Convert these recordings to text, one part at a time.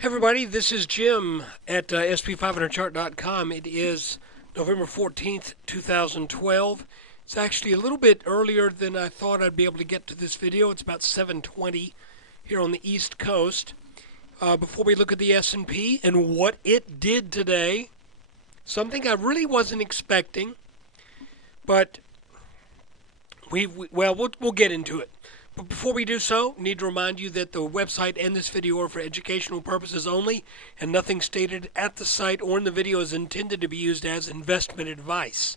Hey everybody, this is Jim at sp500chart.com. It is November 14th, 2012. It's actually a little bit earlier than I thought I'd be able to get to this video. It's about 7:20 here on the East Coast. Before we look at the S&P and what it did today, something I really wasn't expecting, but we'll get into it. But before we do so, I need to remind you that the website and this video are for educational purposes only, and nothing stated at the site or in the video is intended to be used as investment advice.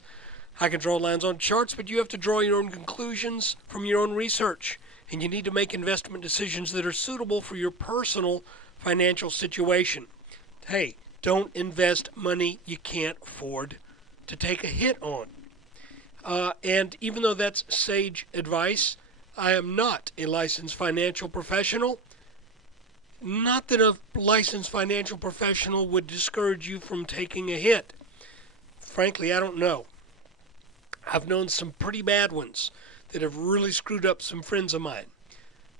I can draw lines on charts, but you have to draw your own conclusions from your own research, and you need to make investment decisions that are suitable for your personal financial situation. Hey, don't invest money you can't afford to take a hit on. And even though that's sage advice, I am not a licensed financial professional. Not that a licensed financial professional would discourage you from taking a hit. Frankly, I don't know. I've known some pretty bad ones that have really screwed up some friends of mine.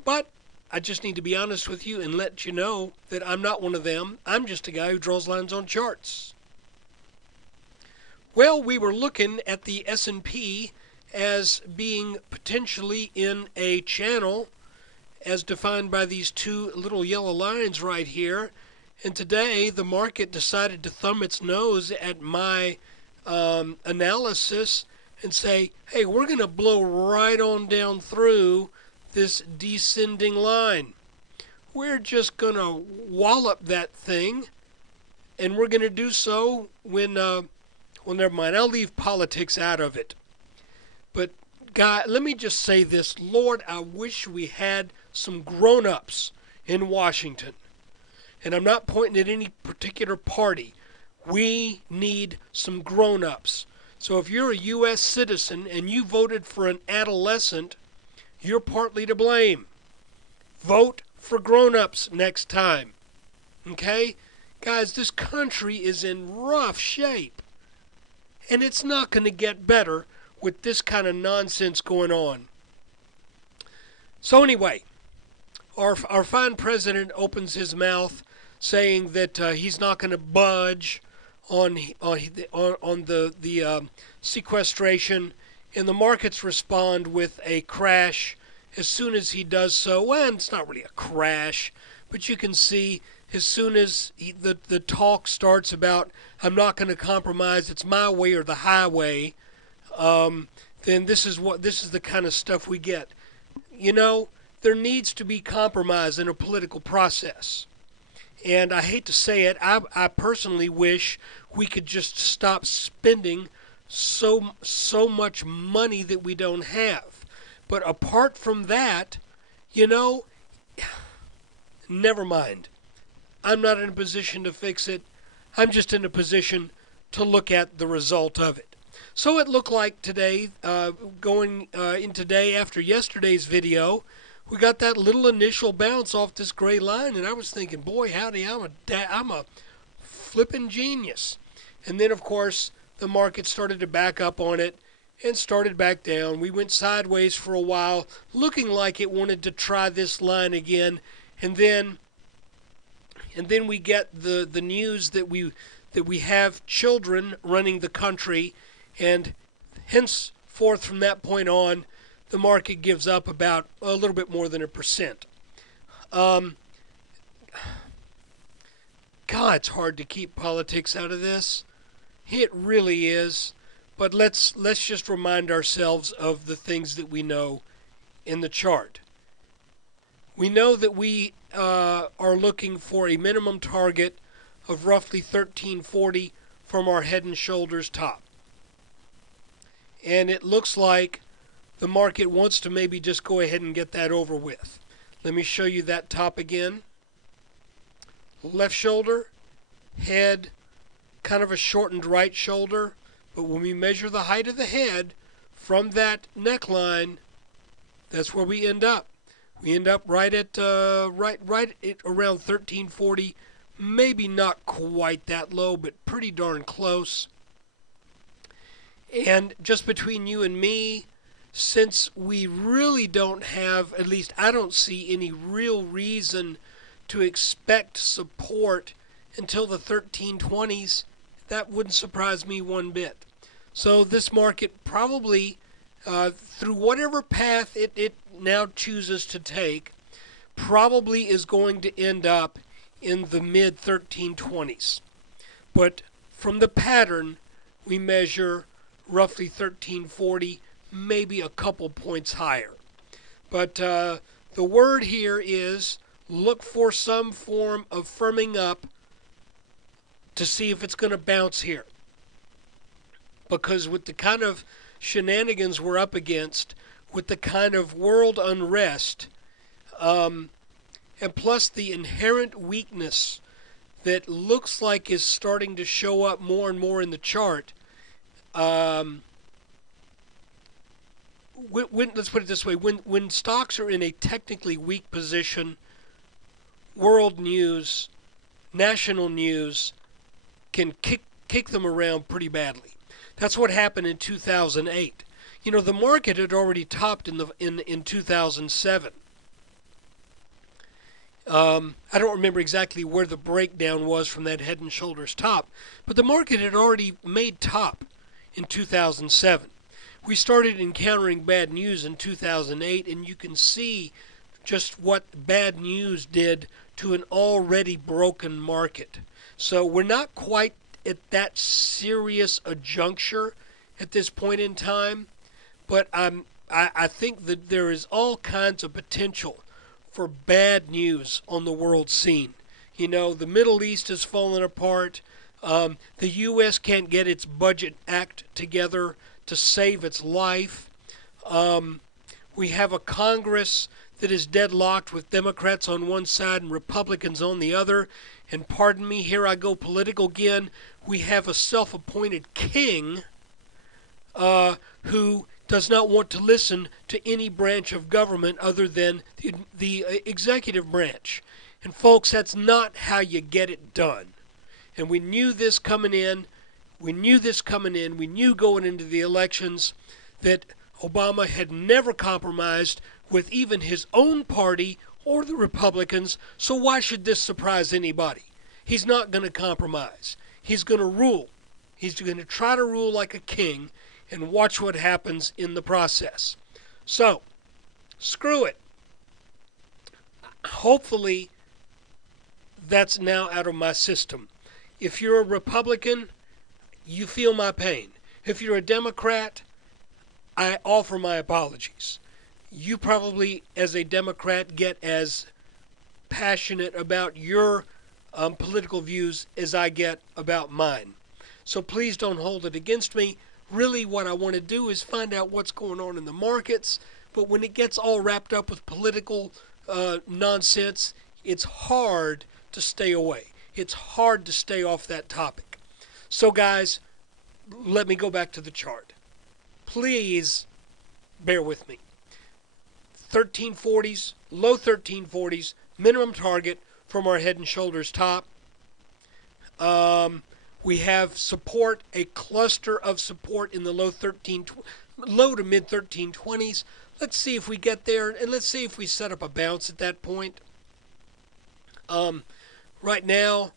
But I just need to be honest with you and let you know that I'm not one of them. I'm just a guy who draws lines on charts. Well, we were looking at the S&P as being potentially in a channel as defined by these two little yellow lines right here. And today the market decided to thumb its nose at my analysis and say, hey, we're going to blow right on down through this descending line. We're just going to wallop that thing, and we're going to do so when, well, never mind, I'll leave politics out of it. But, God, let me just say this. Lord, I wish we had some grown-ups in Washington. And I'm not pointing at any particular party. We need some grown-ups. So if you're a U.S. citizen and you voted for an adolescent, you're partly to blame. Vote for grown-ups next time. Okay? Guys, this country is in rough shape. And it's not going to get better with this kind of nonsense going on. So anyway, our fine president opens his mouth saying that he's not going to budge on the sequestration, and the markets respond with a crash as soon as he does so. Well, it's not really a crash, but you can see as soon as the talk starts about I'm not going to compromise, it's my way or the highway, then this is the kind of stuff we get. You know, there needs to be compromise in a political process. And I hate to say it, I personally wish we could just stop spending so much money that we don't have. But apart from that, you know, never mind. I'm not in a position to fix it. I'm just in a position to look at the result of it. So it looked like today, going in today after yesterday's video, we got that little initial bounce off this gray line, and I was thinking, boy, howdy, I'm a flippin' genius. And then, of course, the market started to back up on it and started back down. We went sideways for a while, looking like it wanted to try this line again, and then we get the news that we have children running the country, and henceforth from that point on, the market gives up about a little bit more than 1%. God, it's hard to keep politics out of this. It really is. But let's just remind ourselves of the things that we know in the chart. We know that we are looking for a minimum target of roughly 1340 from our head and shoulders top. And it looks like the market wants to maybe just go ahead and get that over with. Let me show you that top again. Left shoulder, head, kind of a shortened right shoulder. But when we measure the height of the head from that neckline, that's where we end up. We end up right at right at around 1340, maybe not quite that low, but pretty darn close. And just between you and me, since we really don't have, at least I don't see any real reason to expect support until the 1320s, that wouldn't surprise me one bit. So this market probably, through whatever path it now chooses to take, probably is going to end up in the mid 1320s. But from the pattern, we measure roughly 1340, maybe a couple points higher. But the word here is look for some form of firming up to see if it's going to bounce here. Because with the kind of shenanigans we're up against, with the kind of world unrest, and plus the inherent weakness that looks like is starting to show up more and more in the chart, let's put it this way, when stocks are in a technically weak position, world news, national news can kick them around pretty badly. That's what happened in 2008. You know, the market had already topped in 2007. I don't remember exactly where the breakdown was from that head and shoulders top, but the market had already made top in 2007. We started encountering bad news in 2008, and you can see just what bad news did to an already broken market. So we're not quite at that serious a juncture at this point in time, but I think that there is all kinds of potential for bad news on the world scene. You know, the Middle East has fallen apart. The U.S. can't get its budget act together to save its life. We have a Congress that is deadlocked with Democrats on one side and Republicans on the other. And pardon me, here I go political again. We have a self-appointed king who does not want to listen to any branch of government other than the executive branch. And folks, that's not how you get it done. And we knew this coming in. We knew going into the elections that Obama had never compromised with even his own party or the Republicans, so why should this surprise anybody? He's not going to compromise. He's going to rule. He's going to try to rule like a king and watch what happens in the process. So, screw it. Hopefully, that's now out of my system. If you're a Republican, you feel my pain. If you're a Democrat, I offer my apologies. You probably, as a Democrat, get as passionate about your political views as I get about mine. So please don't hold it against me. Really, what I want to do is find out what's going on in the markets. But when it gets all wrapped up with political nonsense, it's hard to stay away. It's hard to stay off that topic. So guys, let me go back to the chart. Please bear with me. 1340s, low 1340s, minimum target from our head and shoulders top. We have support, a cluster of support in the low to mid 1320s. Let's see if we get there, and let's see if we set up a bounce at that point. Right now,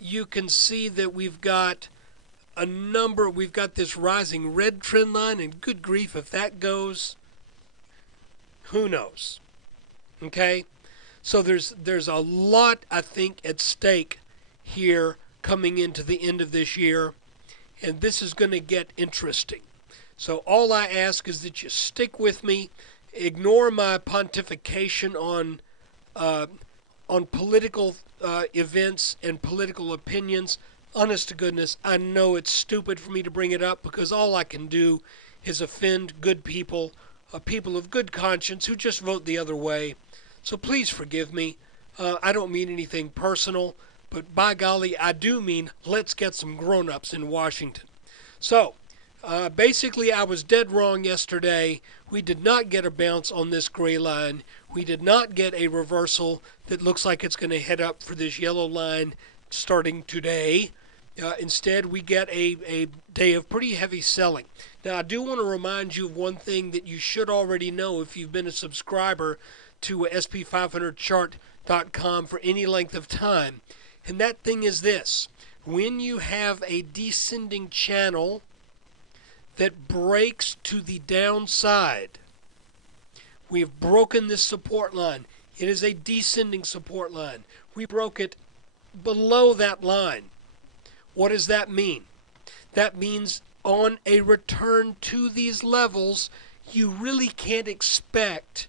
you can see that we've got this rising red trend line, and good grief, if that goes, who knows? Okay? So there's a lot, I think, at stake here coming into the end of this year, and this is going to get interesting. So all I ask is that you stick with me, ignore my pontification on political events and political opinions. Honest to goodness, I know it's stupid for me to bring it up because all I can do is offend good people, people of good conscience who just vote the other way. So please forgive me. I don't mean anything personal, but by golly, I do mean let's get some grown-ups in Washington. So, basically, I was dead wrong yesterday. We did not get a bounce on this gray line. We did not get a reversal that looks like it's going to head up for this yellow line starting today. Instead, we get a day of pretty heavy selling. Now, I do want to remind you of one thing that you should already know if you've been a subscriber to sp500chart.com for any length of time. And that thing is this. When you have a descending channel that breaks to the downside, we have broken this support line. It is a descending support line. We broke it below that line. What does that mean? That means on a return to these levels, you really can't expect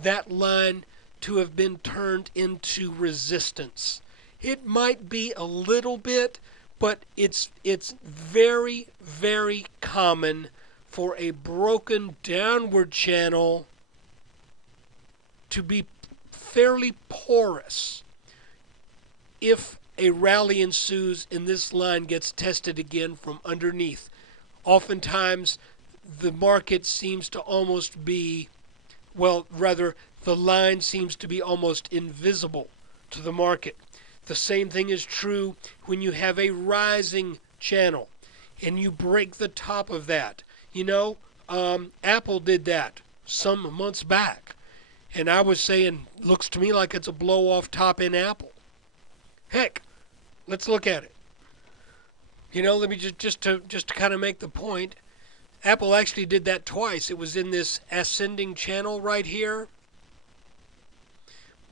that line to have been turned into resistance. It might be a little bit, but it's very, very common for a broken downward channel to be fairly porous if a rally ensues and this line gets tested again from underneath. Oftentimes, the market seems to almost be, well, rather, the line seems to be almost invisible to the market. The same thing is true when you have a rising channel and you break the top of that. You know, Apple did that some months back. And I was saying, looks to me like it's a blow-off top in Apple. Heck, let's look at it. You know, let me just to kind of make the point. Apple actually did that twice. It was in this ascending channel right here.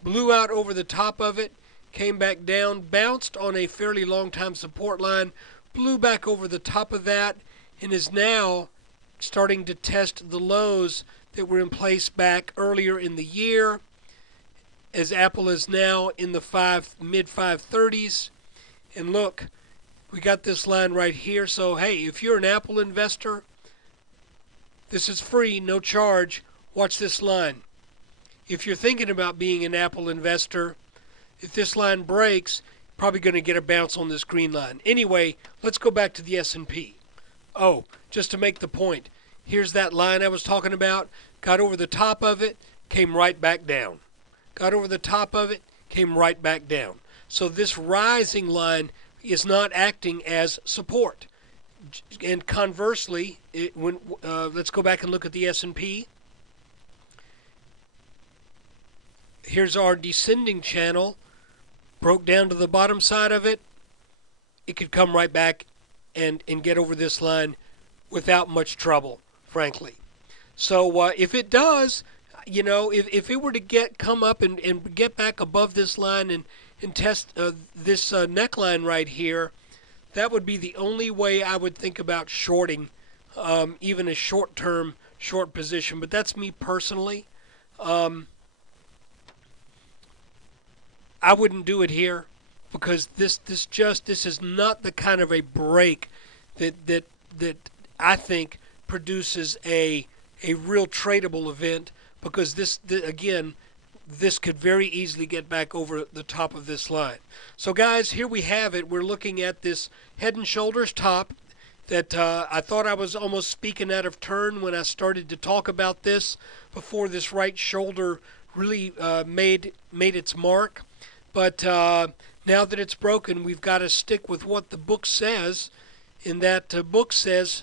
Blew out over the top of it. Came back down. Bounced on a fairly long time support line. Blew back over the top of that. And is now starting to test the lows that were in place back earlier in the year. As Apple is now in the mid 530s. And look, we got this line right here. So, hey, if you're an Apple investor, this is free, no charge. Watch this line. If you're thinking about being an Apple investor, if this line breaks, probably going to get a bounce on this green line. Anyway, let's go back to the S&P. Oh, just to make the point, here's that line I was talking about. Got over the top of it, came right back down. Got over the top of it, came right back down. So this rising line is not acting as support. And conversely, let's go back and look at the S&P. Here's our descending channel. Broke down to the bottom side of it. It could come right back and get over this line without much trouble, frankly. So if it does, you know, if it were to come up and get back above this line and test this neckline right here, that would be the only way I would think about shorting, even a short-term short position. But that's me personally. I wouldn't do it here because this is not the kind of a break that I think produces a real tradable event, because this could very easily get back over the top of this line. So guys, here we have it. We're looking at this head and shoulders top that I thought I was almost speaking out of turn when I started to talk about this before this right shoulder really made its mark. But now that it's broken, we've got to stick with what the book says. And that book says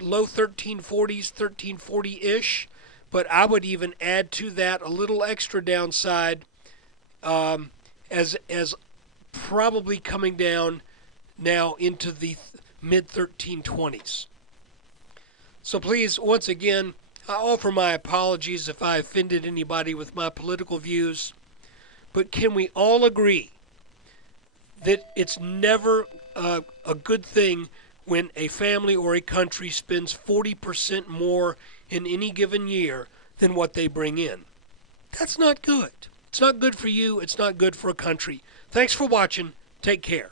low 1340s, 1340-ish. But I would even add to that a little extra downside as probably coming down now into the mid 1320s. So please, once again, I offer my apologies if I offended anybody with my political views. But can we all agree that it's never a good thing when a family or a country spends 40% more in any given year than what they bring in? That's not good. It's not good for you. It's not good for a country. Thanks for watching. Take care.